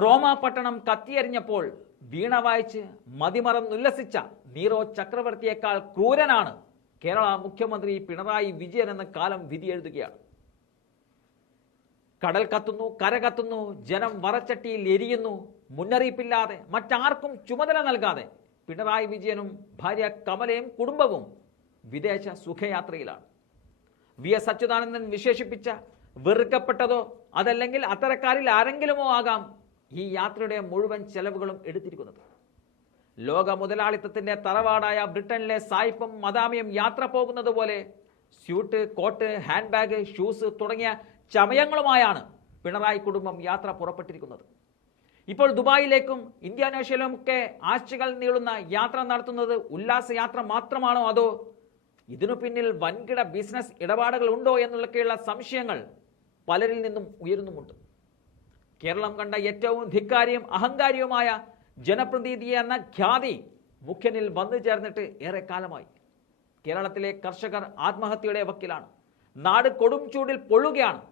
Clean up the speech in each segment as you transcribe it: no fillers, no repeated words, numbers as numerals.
റോമാ പട്ടണം കത്തിയെറിഞ്ഞപ്പോൾ വീണ വായിച്ച് മതിമറന്നുല്ലസിച്ച നീറോ ചക്രവർത്തിയേക്കാൾ ക്രൂരനാണ് കേരള മുഖ്യമന്ത്രി പിണറായി വിജയൻ എന്ന കാലം വിധി എഴുതുകയാണ്. കടൽ കത്തുന്നു, കര കത്തുന്നു, ജനം വറച്ചട്ടിയിൽ എരിയുന്നു. മുന്നറിയിപ്പില്ലാതെ മറ്റാർക്കും ചുമതല നൽകാതെ പിണറായി വിജയനും ഭാര്യ കമലയും കുടുംബവും വിദേശ സുഖയാത്രയിലാണ്. വി എസ് അച്യുതാനന്ദൻ വിശേഷിപ്പിച്ച വെറുക്കപ്പെട്ടതോ അതല്ലെങ്കിൽ അത്തരക്കാരിൽ ആരെങ്കിലുമോ ആകാം ഈ യാത്രയുടെ മുഴുവൻ ചെലവുകളും എടുത്തിരിക്കുന്നത്. ലോക മുതലാളിത്തത്തിന്റെ തറവാടായ ബ്രിട്ടനിലെ സായിപ്പും മദാമിയും യാത്ര പോകുന്നത് പോലെ suit, coat, hand bag, shoes തുടങ്ങിയ ചമയങ്ങളുമായാണ് പിണറായി കുടുംബം യാത്ര പുറപ്പെട്ടിരിക്കുന്നത്. ഇപ്പോൾ ദുബായിലേക്കും ഇന്തോനേഷ്യയിലുമൊക്കെ ആഴ്ചകൾ നീളുന്ന യാത്ര നടത്തുന്നത് ഉല്ലാസയാത്ര മാത്രമാണോ അതോ ഇതിനു പിന്നിൽ വൻകിട ബിസിനസ് ഇടപാടുകൾ ഉണ്ടോ എന്നുള്ളൊക്കെയുള്ള സംശയങ്ങൾ പലരിൽ നിന്നും ഉയരുന്നുമുണ്ട്. കേരളം കണ്ട ഏറ്റവും ധിക്കാരിയും അഹങ്കാരിയുമായ ജനപ്രതിനിധി എന്ന ഖ്യാതി മുഖ്യനിൽ വന്നു ചേർന്നിട്ട് ഏറെ കാലമായി. കേരളത്തിലെ കർഷകർ ആത്മഹത്യയുടെ വക്കിലാണ്. നാട് കൊടും ചൂടിൽ പൊള്ളുകയാണ്.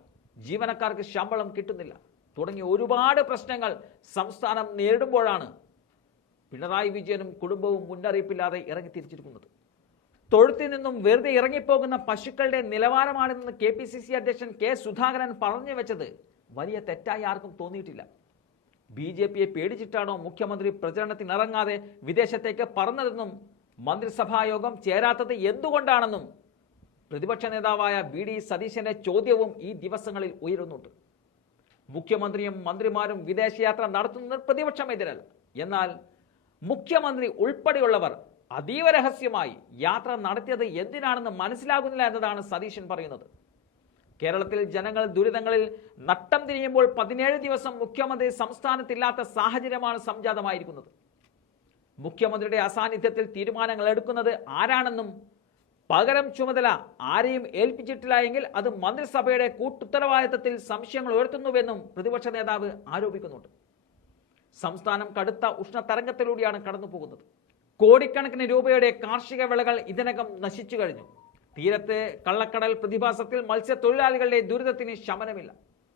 ജീവനക്കാർക്ക് ശമ്പളം കിട്ടുന്നില്ല തുടങ്ങിയ ഒരുപാട് പ്രശ്നങ്ങൾ സംസ്ഥാനം നേരിടുമ്പോഴാണ് പിണറായി വിജയനും കുടുംബവും മുന്നറിയിപ്പില്ലാതെ ഇറങ്ങിത്തിരിച്ചിരിക്കുന്നത്. തൊഴുത്തിൽ നിന്നും വെറുതെ ഇറങ്ങിപ്പോകുന്ന പശുക്കളുടെ നിലവാരമാണെന്ന് KPCC അധ്യക്ഷൻ K സുധാകരൻ പറഞ്ഞു വെച്ചത് വലിയ തെറ്റായി ആർക്കും തോന്നിയിട്ടില്ല. BJPയെ പേടിച്ചിട്ടാണോ മുഖ്യമന്ത്രി പ്രചരണത്തിനിറങ്ങാതെ വിദേശത്തേക്ക് പറന്നതെന്നും മന്ത്രിസഭായോഗം ചേരാത്തത് എന്തുകൊണ്ടാണെന്നും പ്രതിപക്ഷ നേതാവായ VD സതീശന്റെ ചോദ്യവും ഈ ദിവസങ്ങളിൽ ഉയരുന്നുണ്ട്. മുഖ്യമന്ത്രിയും മന്ത്രിമാരും വിദേശയാത്ര നടത്തുന്നത് പ്രതിപക്ഷം എതിരല്ല. എന്നാൽ മുഖ്യമന്ത്രി ഉൾപ്പെടെയുള്ളവർ അതീവ രഹസ്യമായി യാത്ര നടത്തിയത് എന്തിനാണെന്ന് മനസ്സിലാകുന്നില്ല എന്നതാണ് സതീശൻ പറയുന്നത്. കേരളത്തിൽ ജനങ്ങൾ ദുരിതങ്ങളിൽ നട്ടം തിരിയുമ്പോൾ 17 ദിവസം മുഖ്യമന്ത്രി സംസ്ഥാനത്തില്ലാത്ത സാഹചര്യമാണ് സംജാതമായിരിക്കുന്നത്. മുഖ്യമന്ത്രിയുടെ അസാന്നിധ്യത്തിൽ തീരുമാനങ്ങൾ എടുക്കുന്നത് ആരാണെന്നും പകരം ചുമതല ആരെയും ഏൽപ്പിച്ചിട്ടില്ല എങ്കിൽ അത് മന്ത്രിസഭയുടെ കൂട്ടുത്തരവാദിത്തത്തിൽ സംശയങ്ങൾ ഉയർത്തുന്നുവെന്നും പ്രതിപക്ഷ നേതാവ് ആരോപിക്കുന്നുണ്ട്. സംസ്ഥാനം കടുത്ത ഉഷ്ണതരംഗത്തിലൂടെയാണ് കടന്നു പോകുന്നത്. കോടിക്കണക്കിന് രൂപയുടെ കാർഷിക വിളകൾ ഇതിനകം നശിച്ചു കഴിഞ്ഞു. തീരത്ത് കള്ളക്കടൽ പ്രതിഭാസത്തിൽ മത്സ്യത്തൊഴിലാളികളുടെ ദുരിതത്തിന് ശമനമില്ല.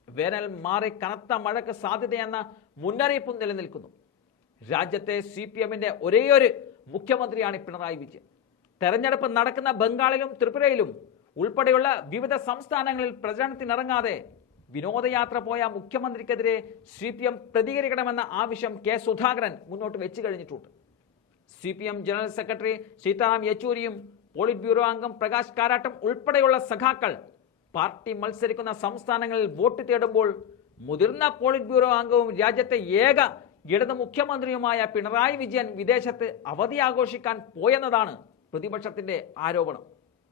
വേനൽ മാറി കനത്ത മഴയ്ക്ക് സാധ്യതയെന്ന മുന്നറിയിപ്പും നിലനിൽക്കുന്നു. രാജ്യത്തെ CPMന്റെ ഒരേയൊരു മുഖ്യമന്ത്രിയാണ് പിണറായി വിജയൻ. തെരഞ്ഞെടുപ്പ് നടക്കുന്ന ബംഗാളിലും ത്രിപുരയിലും ഉൾപ്പെടെയുള്ള വിവിധ സംസ്ഥാനങ്ങളിൽ പ്രചരണത്തിനിറങ്ങാതെ വിനോദയാത്ര പോയ മുഖ്യമന്ത്രിക്കെതിരെ CPM പ്രതികരിക്കണമെന്ന ആവശ്യം K സുധാകരൻ മുന്നോട്ട് വെച്ചു കഴിഞ്ഞിട്ടുണ്ട്. CPM ജനറൽ സെക്രട്ടറി സീതാറാം യെച്ചൂരിയും പോളിറ്റ് ബ്യൂറോ അംഗം പ്രകാശ് കാരാട്ടും ഉൾപ്പെടെയുള്ള സഖാക്കൾ പാർട്ടി മത്സരിക്കുന്ന സംസ്ഥാനങ്ങളിൽ വോട്ട് തേടുമ്പോൾ മുതിർന്ന പോളിറ്റ് ബ്യൂറോ അംഗവും രാജ്യത്തെ ഏക ഇടത് മുഖ്യമന്ത്രിയുമായ പിണറായി വിജയൻ വിദേശത്ത് അവധി ആഘോഷിക്കാൻ പോയെന്നതാണ് പ്രതിപക്ഷത്തിന്റെ ആരോപണം.